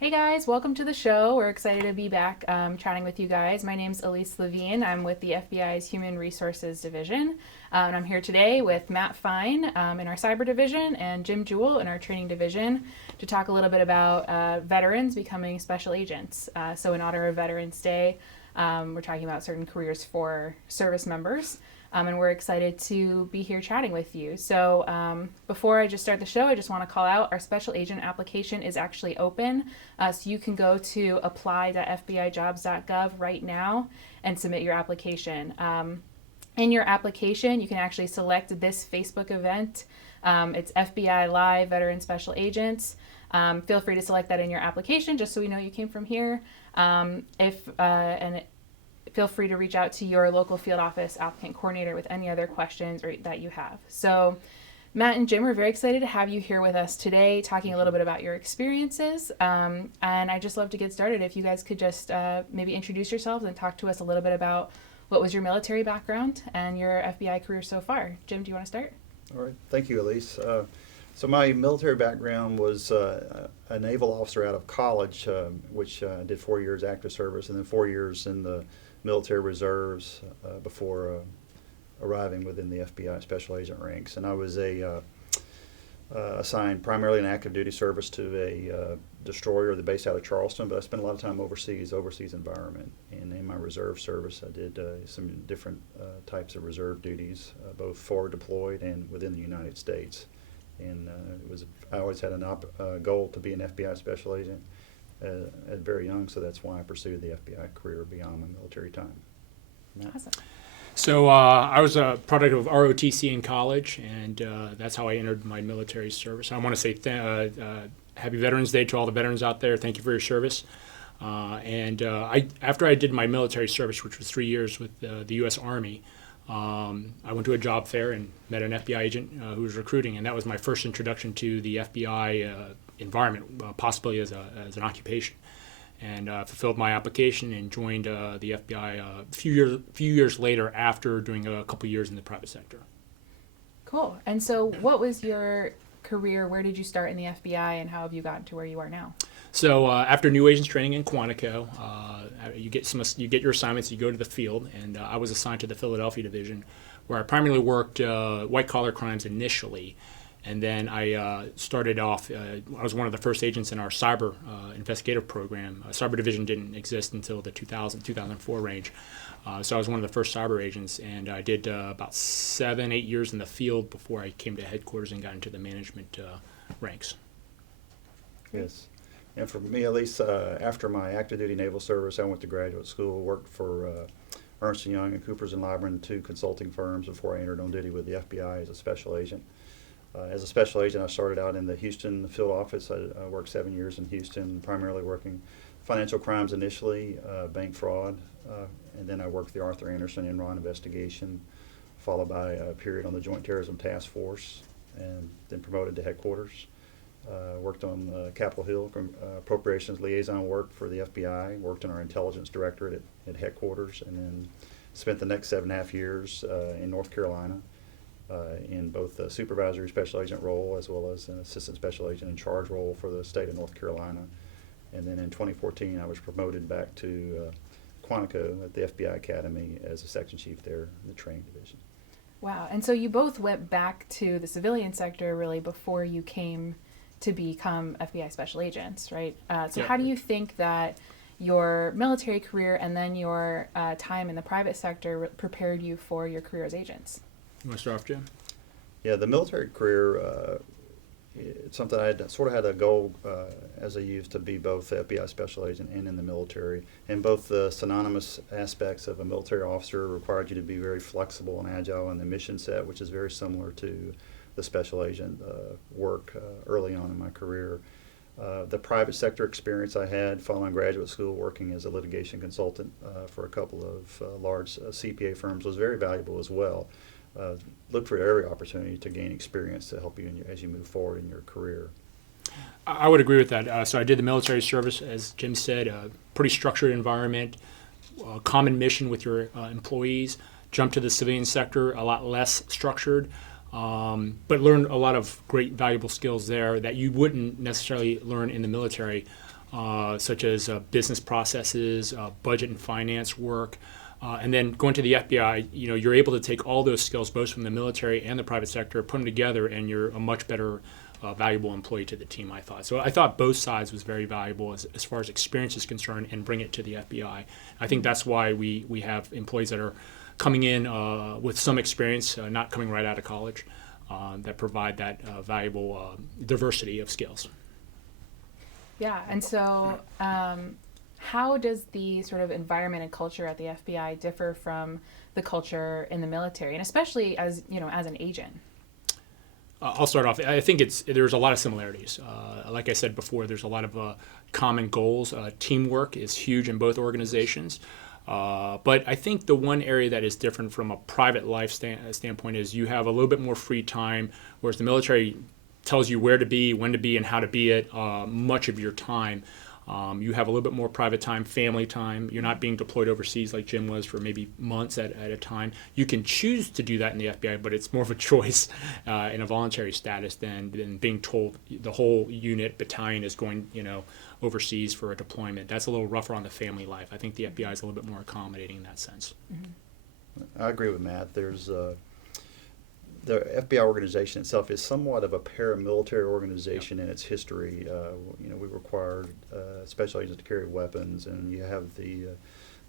Hey guys, welcome to the show. We're excited to be back chatting with you guys. My name's Elise Levine. I'm with the FBI's Human Resources Division. And I'm here today with Matt Fine in our Cyber Division and Jim Jewell in our Training Division to talk a little bit about veterans becoming special agents. So in honor of Veterans Day, we're talking about certain careers for service members. And we're excited to be here chatting with you. So before I just start the show, I just want to call out our special agent application is actually open. So you can go to apply.fbijobs.gov right now and submit your application. In your application, you can actually select this Facebook event. It's FBI Live Veteran Special Agents. Feel free to select that in your application just so we know you came from here. Feel free to reach out to your local field office applicant coordinator with any other questions that you have. So Matt and Jim, we're very excited to have you here with us today, talking a little bit about your experiences. And I just love to get started. If you guys could just maybe introduce yourselves and talk to us a little bit about what was your military background and your FBI career so far. Jim, do you want to start? All right. Thank you, Elise. So my military background was a naval officer out of college, which did 4 years active service and then 4 years in the military reserves before arriving within the FBI special agent ranks. And I was assigned primarily in active duty service to a destroyer that based out of Charleston, but I spent a lot of time overseas environment. And in my reserve service, I did some different types of reserve duties, both forward deployed and within the United States. And I always had a goal to be an FBI special agent at very young, so that's why I pursued the FBI career beyond my military time. Awesome. So I was a product of ROTC in college, and that's how I entered my military service. I want to say Happy Veterans Day to all the veterans out there. Thank you for your service. After I did my military service, which was 3 years with the U.S. Army, I went to a job fair and met an FBI agent who was recruiting, and that was my first introduction to the FBI environment, possibly as an occupation. And fulfilled my application and joined the FBI a few years later after doing a couple years in the private sector. Cool. And so what was your career? Where did you start in the FBI and how have you gotten to where you are now? So after new agents training in Quantico, you get your assignments, you go to the field, and I was assigned to the Philadelphia division, where I primarily worked white collar crimes initially. And then I started off, I was one of the first agents in our cyber investigative program. Cyber division didn't exist until the 2004 range. So I was one of the first cyber agents, and I did about 7-8 years in the field before I came to headquarters and got into the management ranks. Yes. And for me, at least, after my active duty naval service, I went to graduate school, worked for Ernst & Young and Coopers & Lybrand, 2 consulting firms before I entered on duty with the FBI as a special agent. As a special agent, I started out in the Houston field office. I worked 7 years in Houston, primarily working financial crimes initially, bank fraud, and then I worked the Arthur Anderson Enron investigation, followed by a period on the Joint Terrorism Task Force, and then promoted to headquarters. Worked on Capitol Hill appropriations liaison work for the FBI, worked in our intelligence directorate at headquarters, and then spent the next 7.5 years in North Carolina. In both the supervisory special agent role as well as an assistant special agent in charge role for the state of North Carolina. And then in 2014, I was promoted back to Quantico at the FBI Academy as a section chief there in the training division. Wow. And so you both went back to the civilian sector really before you came to become FBI special agents, right? So Yeah. how do you think that your military career and then your time in the private sector prepared you for your career as agents? You want to start off, Jim? Yeah, the military career, it's something I sort of had a goal as a youth to be both the FBI special agent and in the military. And both the synonymous aspects of a military officer required you to be very flexible and agile in the mission set, which is very similar to the special agent work early on in my career. The private sector experience I had following graduate school working as a litigation consultant for a couple of large CPA firms was very valuable as well. Look for every opportunity to gain experience to help you as you move forward in your career. I would agree with that. So I did the military service, as Jim said, a pretty structured environment, common mission with your employees. Jumped to the civilian sector, a lot less structured, but learned a lot of great valuable skills there that you wouldn't necessarily learn in the military. such as business processes, budget and finance work. And then going to the FBI, you're able to take all those skills, both from the military and the private sector, put them together, and you're a much better, valuable employee to the team, I thought. So I thought both sides was very valuable as far as experience is concerned, and bring it to the FBI. I think that's why we have employees that are coming in with some experience, not coming right out of college, that provide that valuable diversity of skills. Yeah, and so how does the sort of environment and culture at the FBI differ from the culture in the military, and especially as an agent? I'll start off. I think there's a lot of similarities. Like I said before, there's a lot of common goals. Teamwork is huge in both organizations. But I think the one area that is different from a private life standpoint is you have a little bit more free time, whereas the military tells you where to be, when to be, and how to be it much of your time. You have a little bit more private time, family time. You're not being deployed overseas like Jim was for maybe months at a time. You can choose to do that in the FBI, but it's more of a choice in a voluntary status than being told the whole unit, battalion is going, overseas for a deployment. That's a little rougher on the family life. I think the FBI is a little bit more accommodating in that sense. Mm-hmm. I agree with Matt. There's the FBI organization itself is somewhat of a paramilitary organization in its history. We required special agents to carry weapons, and you have the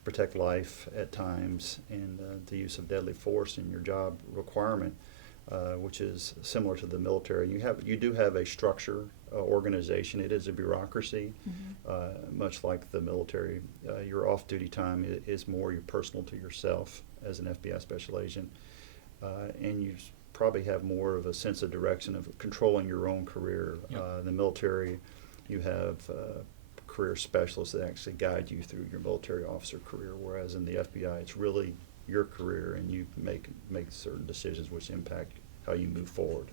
protect life at times, and the use of deadly force in your job requirement, which is similar to the military. You do have a structure organization. It is a bureaucracy, much like the military. Your off-duty time is more personal to yourself as an FBI special agent, and you probably have more of a sense of direction of controlling your own career. Yep. In the military, you have career specialists that actually guide you through your military officer career, whereas in the FBI, it's really your career, and you make certain decisions which impact how you move forward.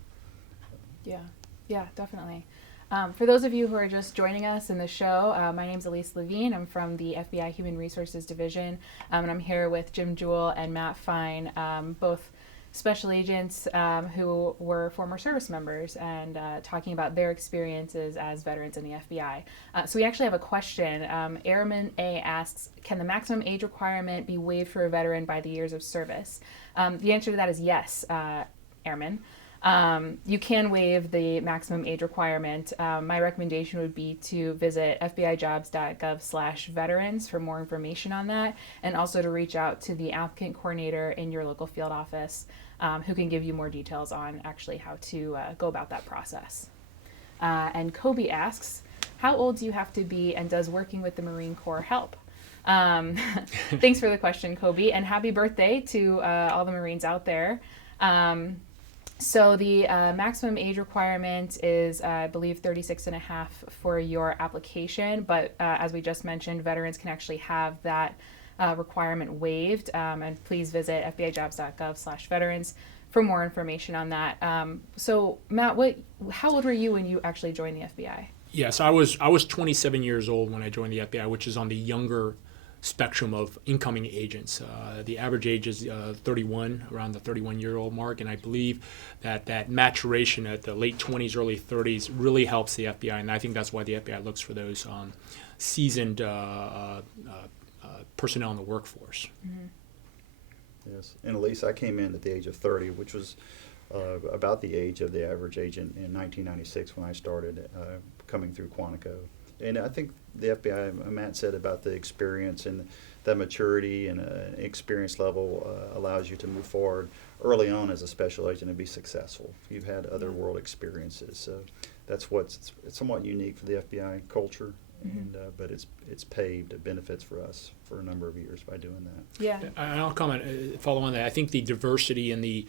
Yeah, definitely. For those of you who are just joining us in the show, my name's Elise Levine. I'm from the FBI Human Resources Division, and I'm here with Jim Jewell and Matt Fine, both special agents who were former service members, and talking about their experiences as veterans in the FBI. So we actually have a question. Airman A asks, can the maximum age requirement be waived for a veteran by the years of service? The answer to that is yes, Airman. You can waive the maximum age requirement. My recommendation would be to visit fbijobs.gov/veterans for more information on that, and also to reach out to the applicant coordinator in your local field office, who can give you more details on actually how to go about that process. And Kobe asks, how old do you have to be, and does working with the Marine Corps help? Thanks for the question, Kobe, and happy birthday to all the Marines out there. So the maximum age requirement is, I believe, 36 and a half for your application, but as we just mentioned, veterans can actually have that requirement waived, and please visit fbijobs.gov/veterans for more information on that. So Matt, how old were you when you actually joined the FBI? Yes, I was 27 years old when I joined the FBI, which is on the younger spectrum of incoming agents. The average age is 31, around the 31-year-old mark, and I believe that maturation at the late 20s, early 30s really helps the FBI, and I think that's why the FBI looks for those seasoned personnel in the workforce. Mm-hmm. Yes, and Elise, I came in at the age of 30, which was about the age of the average agent in 1996 when I started coming through Quantico. And I think the FBI, Matt said about the experience and that maturity and experience level allows you to move forward early on as a special agent and be successful. You've had other world experiences, so that's what's somewhat unique for the FBI culture. And but it's paved benefits for us for a number of years by doing that. Yeah. And I'll follow on that. I think the diversity and the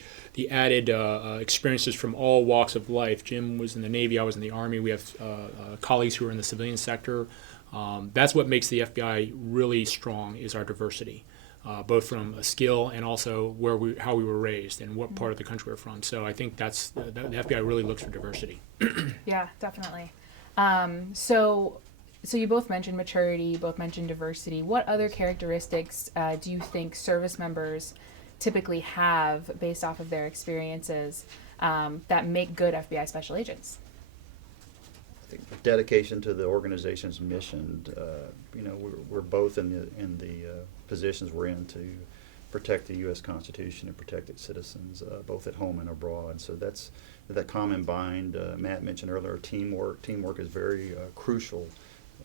added experiences from all walks of life. Jim was in the Navy, I was in the Army. We have colleagues who are in the civilian sector. That's what makes the FBI really strong, is our diversity, both from a skill and also how we were raised and what part of the country we're from. So I think the FBI really looks for diversity. Yeah, definitely. So you both mentioned maturity, you both mentioned diversity. What other characteristics do you think service members typically have based off of their experiences that make good FBI special agents? I dedication to the organization's mission. We're both in the positions we're in to protect the U.S. Constitution and protect its citizens, both at home and abroad. So that's that common bind. Matt mentioned earlier, teamwork. Teamwork is very crucial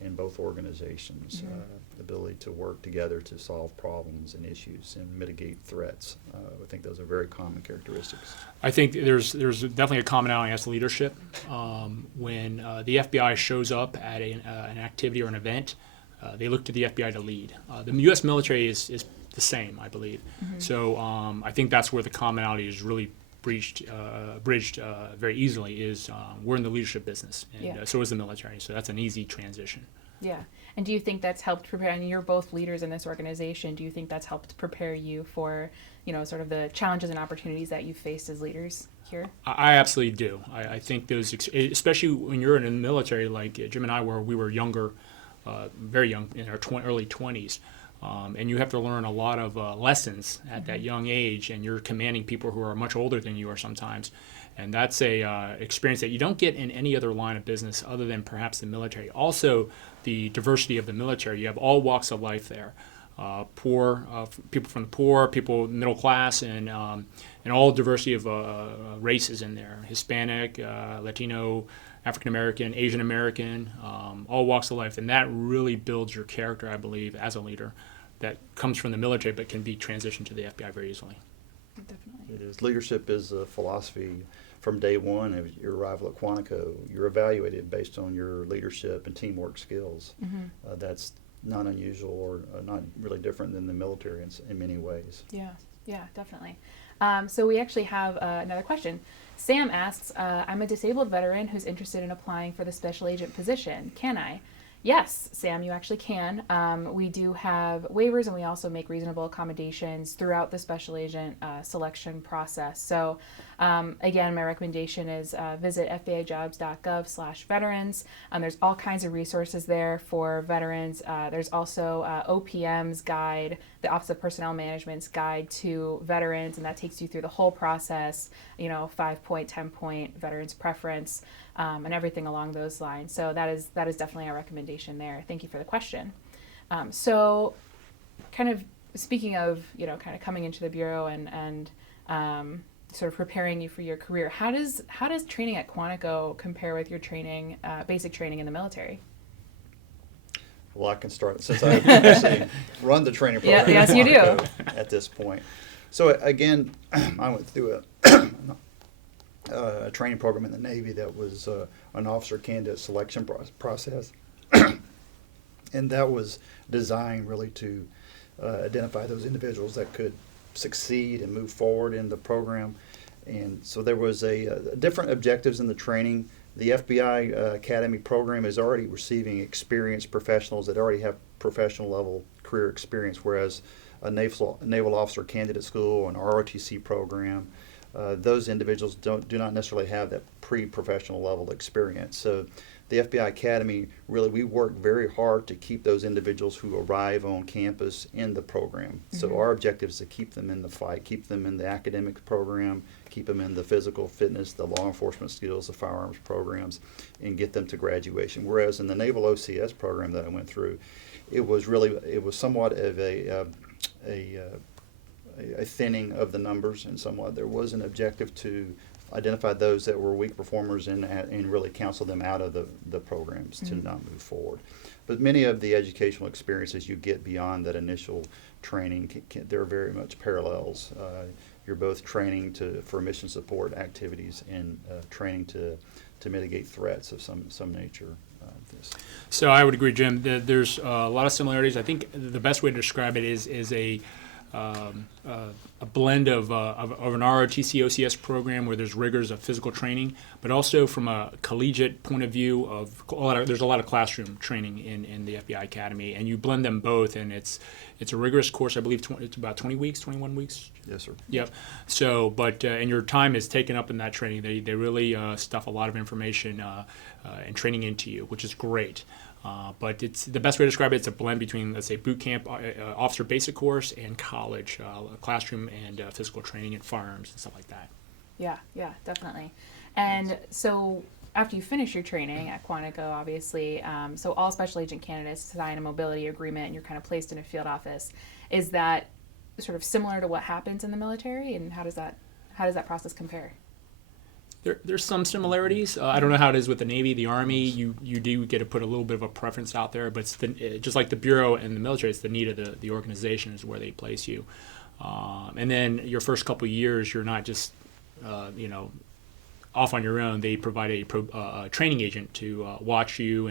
in both organizations. The ability to work together to solve problems and issues and mitigate threats. I think those are very common characteristics. I think there's definitely a commonality as to leadership. When the FBI shows up at an activity or an event, they look to the FBI to lead. The U.S. military is the same, I believe. So I think that's where the commonality is really bridged very easily. Is we're in the leadership business, and so is the military. So that's an easy transition. Yeah. And do you think that's helped prepare, and you're both leaders in this organization, do you think that's helped prepare you for, sort of the challenges and opportunities that you've faced as leaders here? I absolutely do. I think those, especially when you're in the military, like Jim and I were, we were younger, very young, in our early 20s. And you have to learn a lot of lessons at that young age, and you're commanding people who are much older than you are sometimes. And that's a experience that you don't get in any other line of business other than perhaps the military. Also, the diversity of the military. You have all walks of life there. Poor, people from the poor, people middle class, and all diversity of races in there. Hispanic, Latino, African American, Asian American, all walks of life. And that really builds your character, I believe, as a leader that comes from the military but can be transitioned to the FBI very easily. Definitely. It is. Leadership is a philosophy from day one of your arrival at Quantico. You're evaluated based on your leadership and teamwork skills. That's not unusual or not really different than the military in many ways. Yeah, definitely. So we actually have another question. Sam asks, I'm a disabled veteran who's interested in applying for the special agent position. Can I? Yes, Sam, you actually can. We do have waivers, and we also make reasonable accommodations throughout the special agent selection process. So again, my recommendation is visit fbajobs.gov/veterans. There's all kinds of resources there for veterans. There's also OPM's guide, the Office of Personnel Management's guide to veterans, and that takes you through the whole process, 5-point, 10-point veterans preference, and everything along those lines. So that is definitely our recommendation there. Thank you for the question. So kind of speaking of, kind of coming into the Bureau and sort of preparing you for your career, how does training at Quantico compare with your training, basic training in the military? Well, I can start since I actually run the training program. Yes, you do. At this point. So again, I went through a training program in the Navy that was an officer candidate selection process. And that was designed really to identify those individuals that could succeed and move forward in the program. And so there was different objectives in the training. The FBI Academy program is already receiving experienced professionals that already have professional level career experience, whereas a Naval Officer Candidate School, an ROTC program, those individuals do not necessarily have that pre-professional level experience. So the FBI Academy, really, we work very hard to keep those individuals who arrive on campus in the program. So our objective is to keep them in the fight, keep them in the academic program, keep them in the physical fitness, the law enforcement skills, the firearms programs, and get them to graduation. Whereas in the Naval OCS program that I went through, it was somewhat of a thinning of the numbers, and somewhat there was an objective to identify those that were weak performers and really counsel them out of the programs to not move forward. But many of the educational experiences you get beyond that initial training, there are very much parallels. You're both training for mission support activities and training to mitigate threats of some nature. So I would agree, Jim. There's a lot of similarities. I think the best way to describe it is a blend of an ROTC OCS program where there's rigors of physical training, but also from a collegiate point of view there's a lot of classroom training in the FBI Academy, and you blend them both, and it's a rigorous course. I believe it's about 21 weeks. Yes, sir. Yep. So, but and your time is taken up in that training. They really stuff a lot of information and training into you, which is great. But it's the best way to describe it. It's a blend between, let's say, boot camp, officer basic course, and college classroom and physical training and firearms and stuff like that. Yeah, definitely. And so after you finish your training at Quantico, obviously, so all special agent candidates sign a mobility agreement and you're kind of placed in a field office. Is that sort of similar to what happens in the military, and how does that process compare? There's some similarities. I don't know how it is with the Navy, the Army. You do get to put a little bit of a preference out there, but it's just like the Bureau and the military, it's the need of the organization is where they place you. And then your first couple of years, you're not just, off on your own. They provide a training agent to watch you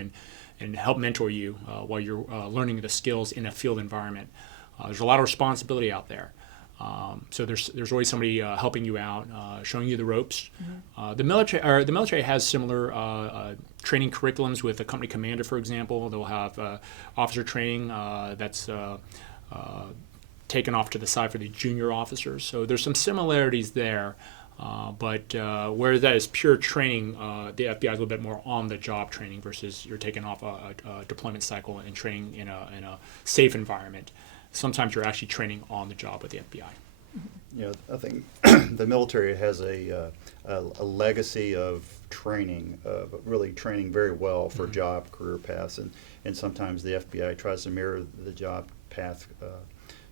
and help mentor you while you're learning the skills in a field environment. There's a lot of responsibility out there. So there's always somebody helping you out, showing you the ropes. The military has similar training curriculums with a company commander, for example. They'll have officer training that's taken off to the side for the junior officers. So there's some similarities there. But where that is pure training, the FBI is a little bit more on-the-job training versus you're taking off a deployment cycle and training in a safe environment. Sometimes you're actually training on the job with the FBI. I think the military has a legacy of training, really training very well for job career paths, and sometimes the FBI tries to mirror the job path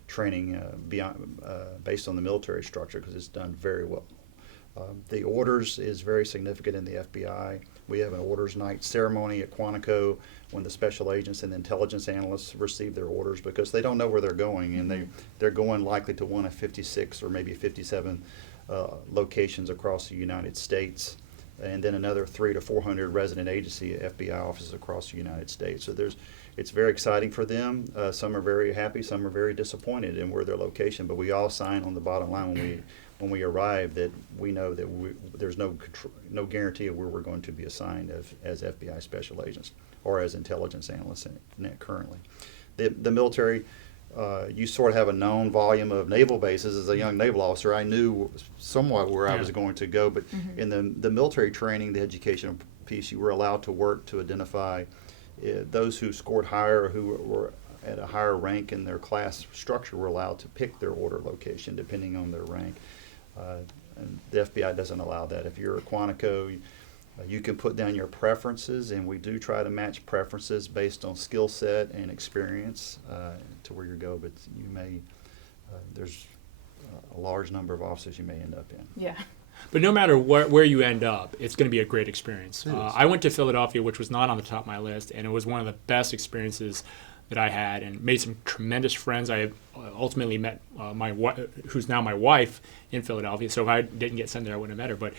training beyond based on the military structure because it's done very well. The orders is very significant in the FBI. We have an orders night ceremony at Quantico when the special agents and the intelligence analysts receive their orders because they don't know where they're going, and they're going likely to one of 56 or maybe 57 locations across the United States, and then another 300 to 400 resident agency FBI offices across the United States. So it's very exciting for them. Some are very happy, some are very disappointed in where their location, but we all sign on the bottom line when we arrive that we know that there's no guarantee of where we're going to be assigned as FBI special agents or as intelligence analysts currently. The military, you sort of have a known volume of naval bases. As a young naval officer, I knew somewhat where I was going to go, but in the military training, the educational piece, you were allowed to work to identify those who scored higher or who were at a higher rank in their class structure were allowed to pick their order location depending on their rank. And the FBI doesn't allow that. If you're a Quantico, you can put down your preferences, and we do try to match preferences based on skill set and experience to where you go, but you may, there's a large number of officers you may end up in. Yeah. But no matter where you end up, it's going to be a great experience. I went to Philadelphia, which was not on the top of my list, and it was one of the best experiences that I had and made some tremendous friends. I ultimately met my wife, who's now my wife, in Philadelphia. So if I didn't get sent there, I wouldn't have met her. But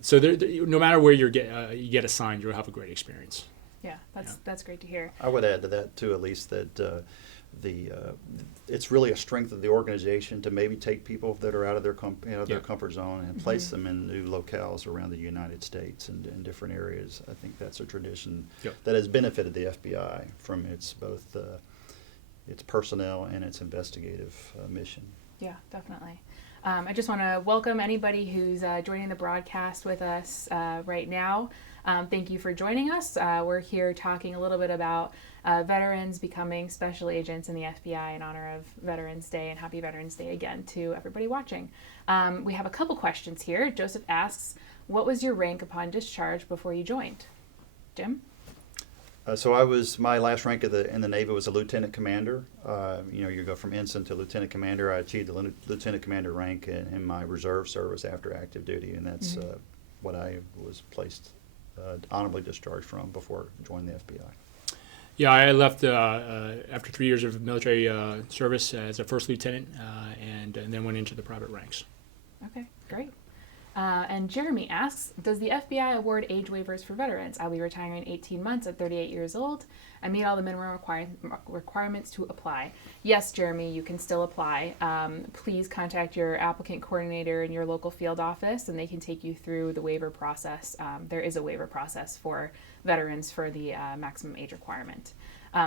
so no matter where you get assigned, you'll have a great experience. Yeah, that's great to hear. I would add to that too, at least that it's really a strength of the organization to maybe take people that are out of their their comfort zone and place them in new locales around the United States and in different areas. I think that's a tradition that has benefited the FBI from its both its personnel and its investigative mission. Yeah, definitely. I just want to welcome anybody who's joining the broadcast with us right now. Thank you for joining us. We're here talking a little bit about veterans becoming special agents in the FBI in honor of Veterans Day, and happy Veterans Day again to everybody watching. We have a couple questions here. Joseph asks, what was your rank upon discharge before you joined? Jim? So my last rank in the Navy was a lieutenant commander. You go from ensign to lieutenant commander. I achieved the lieutenant commander rank in my reserve service after active duty, and that's what I was placed honorably discharged from before joining the FBI. Yeah, I left after 3 years of military service as a first lieutenant and then went into the private ranks. Okay, great. And Jeremy asks, does the FBI award age waivers for veterans? I'll be retiring in 18 months at 38 years old. I meet all the minimum requirements to apply. Yes, Jeremy, you can still apply. Please contact your applicant coordinator in your local field office, and they can take you through the waiver process. There is a waiver process for veterans for the maximum age requirement.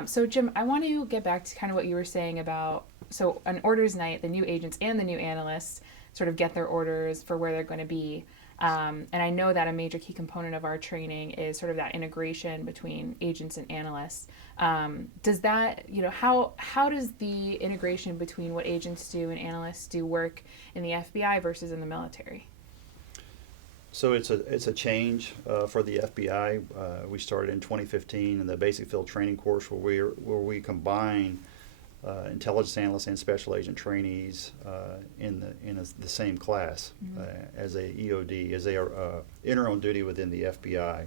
So, Jim, I want to get back to kind of what you were saying about, so on orders night, the new agents and the new analysts sort of get their orders for where they're going to be. And I know that a major key component of our training is sort of that integration between agents and analysts. Does that, how does the integration between what agents do and analysts do work in the FBI versus in the military? So it's a change for the FBI. We started in 2015 in the basic field training course where we combine intelligence analysts and special agent trainees in the same class as a EOD, as they are enter on duty within the FBI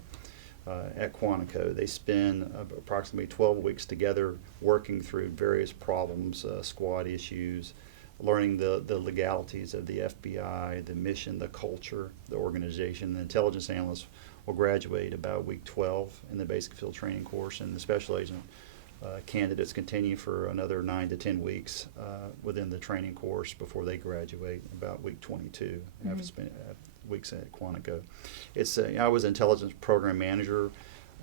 at Quantico. They spend approximately 12 weeks together working through various problems, squad issues, learning the legalities of the FBI, the mission, the culture, the organization. The intelligence analysts will graduate about week 12 in the basic field training course, and the special agent candidates continue for another 9 to 10 weeks within the training course before they graduate about week 22 after spent weeks at Quantico. I was an intelligence program manager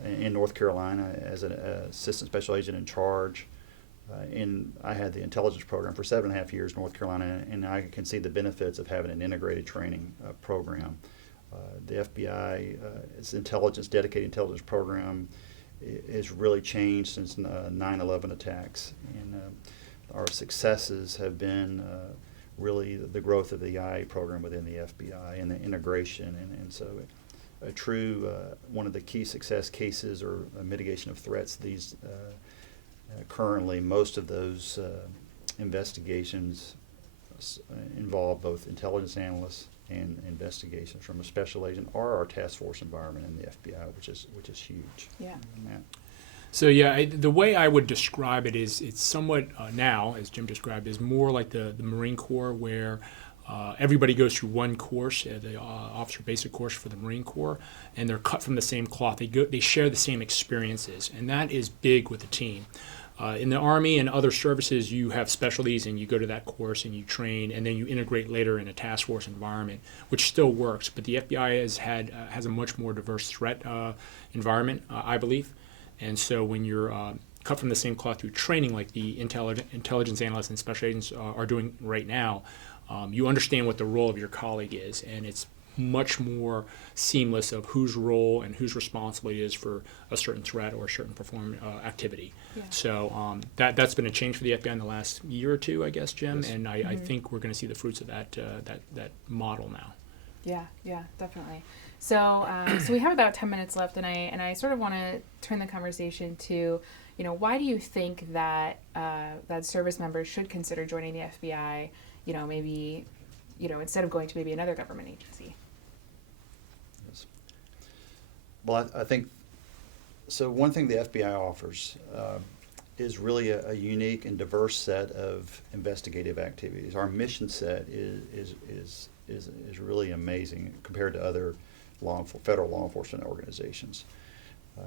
in North Carolina as an assistant special agent in charge. And I had the intelligence program for 7.5 years in North Carolina, and I can see the benefits of having an integrated training program. The FBI, its dedicated intelligence program, has really changed since 9/11 attacks, and our successes have been really the growth of the IA program within the FBI and the integration, and so a true one of the key success cases or mitigation of threats these. Currently, most of those investigations involve both intelligence analysts and investigations from a special agent or our task force environment in the FBI, which is huge. Yeah. Matt? So yeah, the way I would describe it is it's somewhat now, as Jim described, is more like the Marine Corps, where everybody goes through one course, the officer basic course for the Marine Corps, and they're cut from the same cloth. They share the same experiences, and that is big with the team. In the Army and other services, you have specialties, and you go to that course and you train, and then you integrate later in a task force environment, which still works. But the FBI has a much more diverse threat environment, I believe. And so when you're cut from the same cloth through training, like the intelligence analysts and special agents are doing right now, you understand what the role of your colleague is, and it's much more seamless of whose role and whose responsibility is for a certain threat or a certain activity. Yeah. So that's been a change for the FBI in the last year or two, I guess, Jim, and I think we're going to see the fruits of that model now. Yeah, definitely. So so we have about 10 minutes left, and I sort of want to turn the conversation to, why do you think that that service members should consider joining the FBI? Maybe, instead of going to maybe another government agency. Yes. Well, I think so. One thing the FBI offers is really a unique and diverse set of investigative activities. Our mission set is really amazing compared to other federal law enforcement organizations.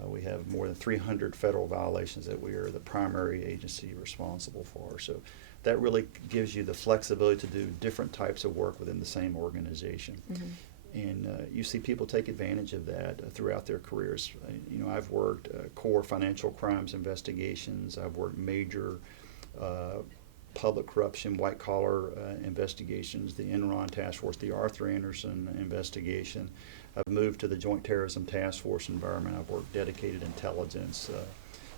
We have more than 300 federal violations that we are the primary agency responsible for. So that really gives you the flexibility to do different types of work within the same organization. And you see people take advantage of that throughout their careers. I've worked core financial crimes investigations. I've worked major public corruption, white-collar investigations, the Enron Task Force, the Arthur Anderson investigation. I've moved to the Joint Terrorism Task Force environment. I've worked dedicated intelligence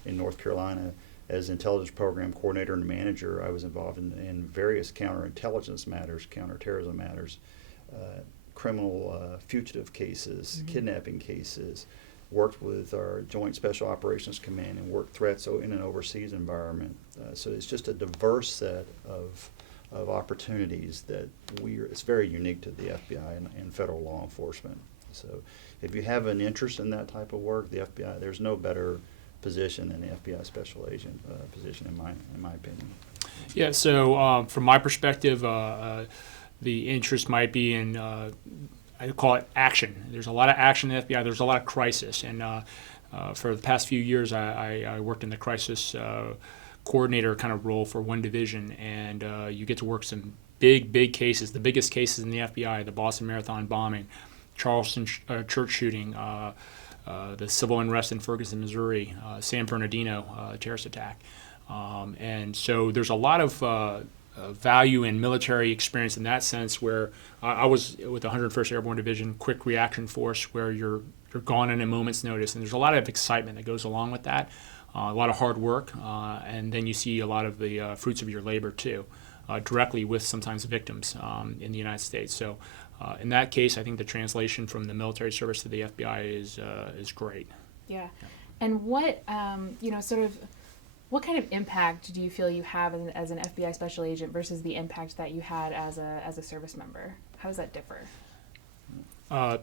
in North Carolina. As intelligence program coordinator and manager, I was involved in various counterintelligence matters, counterterrorism matters, criminal fugitive cases, kidnapping cases, worked with our Joint Special Operations Command and worked threats in an overseas environment. So it's just a diverse set of opportunities that it's very unique to the FBI and federal law enforcement. So if you have an interest in that type of work, the FBI, there's no better position than the FBI special agent position in my opinion. Yeah, so from my perspective, the interest might be in, I call it action. There's a lot of action in the FBI. There's a lot of crisis. And for the past few years, I worked in the crisis coordinator kind of role for one division. And you get to work some big cases, the biggest cases in the FBI, the Boston Marathon bombing, Charleston church shooting, the civil unrest in Ferguson, Missouri, San Bernardino terrorist attack. And so there's a lot of value in military experience in that sense, where I was with the 101st Airborne Division, quick reaction force, where you're gone in a moment's notice, and there's a lot of excitement that goes along with that, a lot of hard work, and then you see a lot of the fruits of your labor too, directly with sometimes victims in the United States. So In that case, I think the translation from the military service to the FBI is great. Yeah. And what, sort of, what kind of impact do you feel you have as an FBI special agent versus the impact that you had as a service member? How does that differ?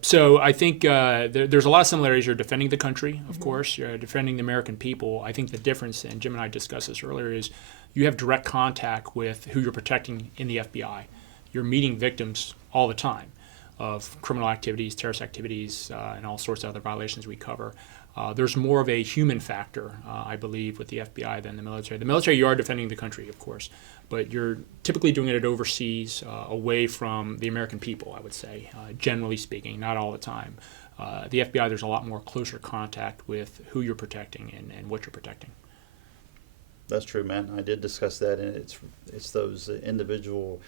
So I think there's a lot of similarities. You're defending the country, of course. You're defending the American people. I think the difference, and Jim and I discussed this earlier, is you have direct contact with who you're protecting in the FBI. You're meeting victims all the time of criminal activities, terrorist activities, and all sorts of other violations we cover. There's more of a human factor, I believe, with the FBI than the military. The military, you are defending the country, of course, but you're typically doing it overseas, away from the American people, I would say, generally speaking, not all the time. The FBI, there's a lot more closer contact with who you're protecting and what you're protecting. That's true, man. I did discuss that, and it's those individual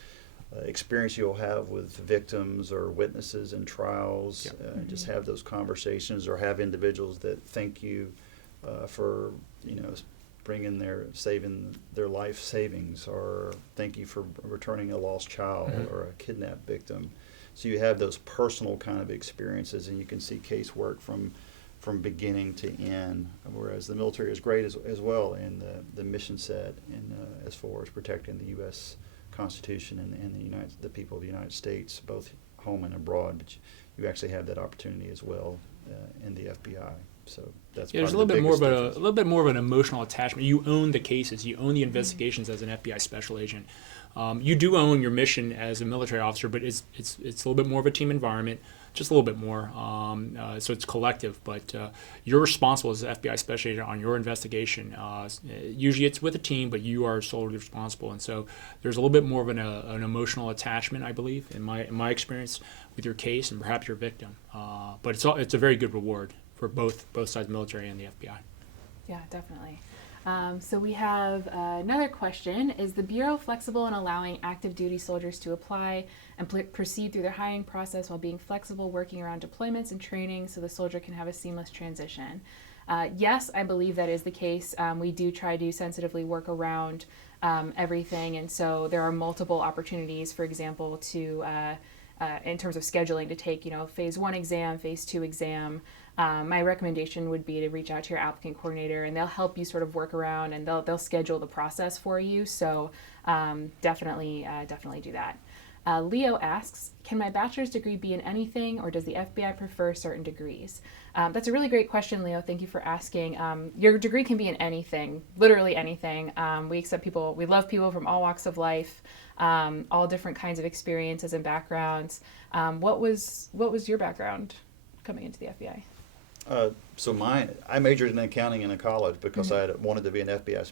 experience you'll have with victims or witnesses in trials. Just have those conversations, or have individuals that thank you for bringing saving their life savings, or thank you for returning a lost child or a kidnapped victim. So you have those personal kind of experiences, and you can see casework from beginning to end, whereas the military is great as well in the mission set and as far as protecting the U.S. Constitution and the people of the United States, both home and abroad. But you actually have that opportunity as well in the FBI. So that's there's a little bit more of an emotional attachment. You own the cases, you own the investigations as an FBI special agent. You do own your mission as a military officer, but it's a little bit more of a team environment, just a little bit more. So it's collective, but you're responsible as an FBI special agent on your investigation. Usually it's with a team, but you are solely responsible, and so there's a little bit more of an emotional attachment, I believe, in my experience with your case and perhaps your victim. But it's a very good reward for both sides, military and the FBI. Yeah, definitely. So we have another question. Is the Bureau flexible in allowing active duty soldiers to apply and proceed through their hiring process while being flexible, working around deployments and training so the soldier can have a seamless transition? Yes, I believe that is the case. We do try to sensitively work around everything, and so there are multiple opportunities, for example, to in terms of scheduling, to take phase 1 exam, phase 2 exam. My recommendation would be to reach out to your applicant coordinator, and they'll help you sort of work around, and they'll schedule the process for you. So definitely do that. Leo asks, can my bachelor's degree be in anything, or does the FBI prefer certain degrees? That's a really great question, Leo. Thank you for asking. Your degree can be in anything, literally anything. We accept people. We love people from all walks of life, all different kinds of experiences and backgrounds. What was your background coming into the FBI? I majored in accounting in college because I had wanted to be an FBI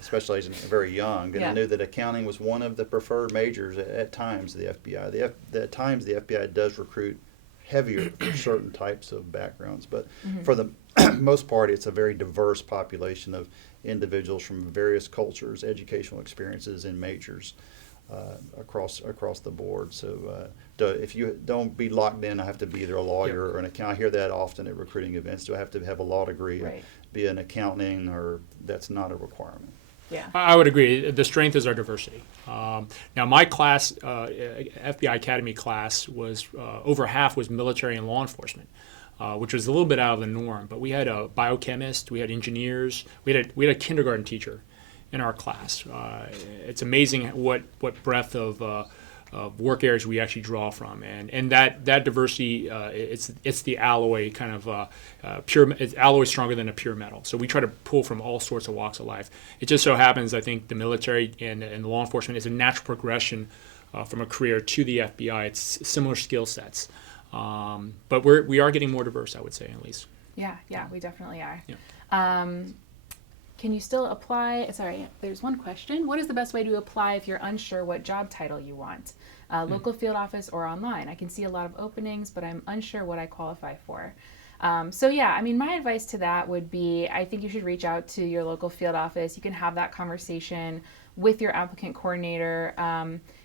special agent very young, and I knew that accounting was one of the preferred majors at times. The FBI, at times the FBI does recruit heavier for certain types of backgrounds, but for the most part, it's a very diverse population of individuals from various cultures, educational experiences, and majors. Across the board. So if you don't be locked in, I have to be either a lawyer or an accountant. I hear that often at recruiting events. Do I have to have a law degree, right, be an accounting, or that's not a requirement? Yeah, I would agree. The strength is our diversity. Now, my class, FBI Academy class, was over half was military and law enforcement, which was a little bit out of the norm. But we had a biochemist, we had engineers, we had a kindergarten teacher in our class. It's amazing what breadth of work areas we actually draw from, and that diversity, it's the alloy kind of pure. It's alloy stronger than a pure metal. So we try to pull from all sorts of walks of life. It just so happens, I think, the military and law enforcement is a natural progression from a career to the FBI. It's similar skill sets, but we are getting more diverse, I would say, at least. Yeah, we definitely are. Yeah. Can you still apply? Sorry, there's one question. What is the best way to apply if you're unsure what job title you want? Local field office or online? I can see a lot of openings, but I'm unsure what I qualify for. My advice to that would be, I think you should reach out to your local field office. You can have that conversation with your applicant coordinator.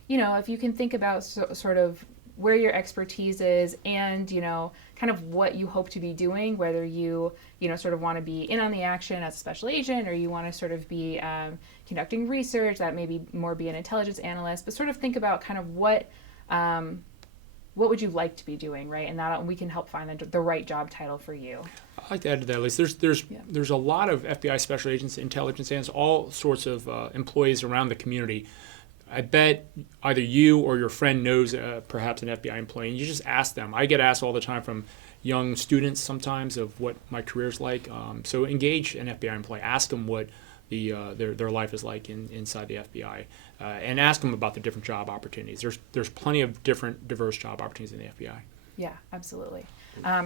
If you can think about sort of where your expertise is and, kind of what you hope to be doing, whether you sort of want to be in on the action as a special agent, or you want to sort of be conducting research, that maybe more be an intelligence analyst, but sort of think about kind of what what would you like to be doing, right? And that we can help find the right job title for you. I'd like to add to that, at least there's a lot of FBI special agents, intelligence agents, all sorts of employees around the community. I bet either you or your friend knows perhaps an FBI employee, and you just ask them. I get asked all the time from young students sometimes of what my career's like. So engage an FBI employee. Ask them what their life is like inside the FBI, and ask them about the different job opportunities. There's plenty of different diverse job opportunities in the FBI. Yeah, absolutely.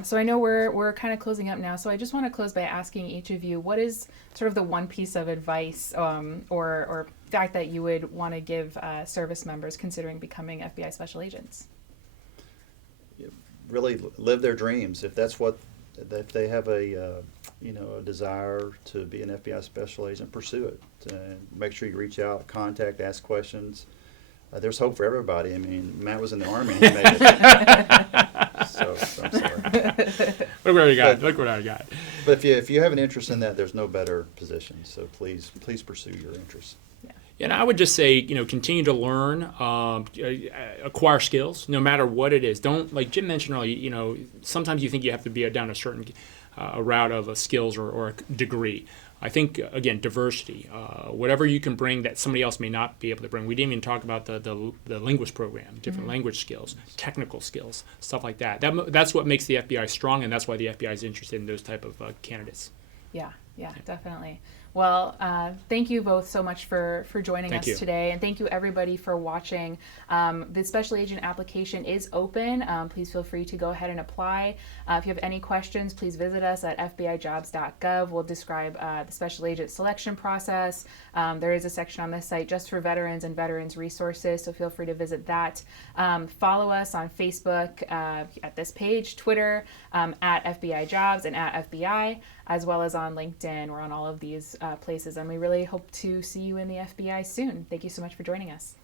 So I know we're kind of closing up now, so I just want to close by asking each of you, what is sort of the one piece of advice or fact that you would want to give service members considering becoming FBI special agents? Really live their dreams. If they have a desire to be an FBI special agent, pursue it. Make sure you reach out, contact, ask questions. There's hope for everybody. I mean, Matt was in the Army and he made it. So I'm sorry. Look what I got. Look what I got. But if you have an interest in that, there's no better position. So please pursue your interests. And I would just say, continue to learn, acquire skills, no matter what it is. Don't, like Jim mentioned earlier, sometimes you think you have to be down a certain route of skills or a degree. I think, again, diversity, whatever you can bring that somebody else may not be able to bring. We didn't even talk about the linguist program, different language skills, technical skills, stuff like that. That's what makes the FBI strong, and that's why the FBI is interested in those type of candidates. Yeah, definitely. Well, thank you both so much for joining us today, and thank you everybody for watching. The special agent application is open. Please feel free to go ahead and apply. If you have any questions, please visit us at fbijobs.gov. We'll describe the special agent selection process. There is a section on this site just for veterans and veterans resources, so feel free to visit that. Follow us on Facebook at this page, Twitter at FBI Jobs and at FBI, as well as on LinkedIn. We're on all of these places, and we really hope to see you in the FBI soon. Thank you so much for joining us.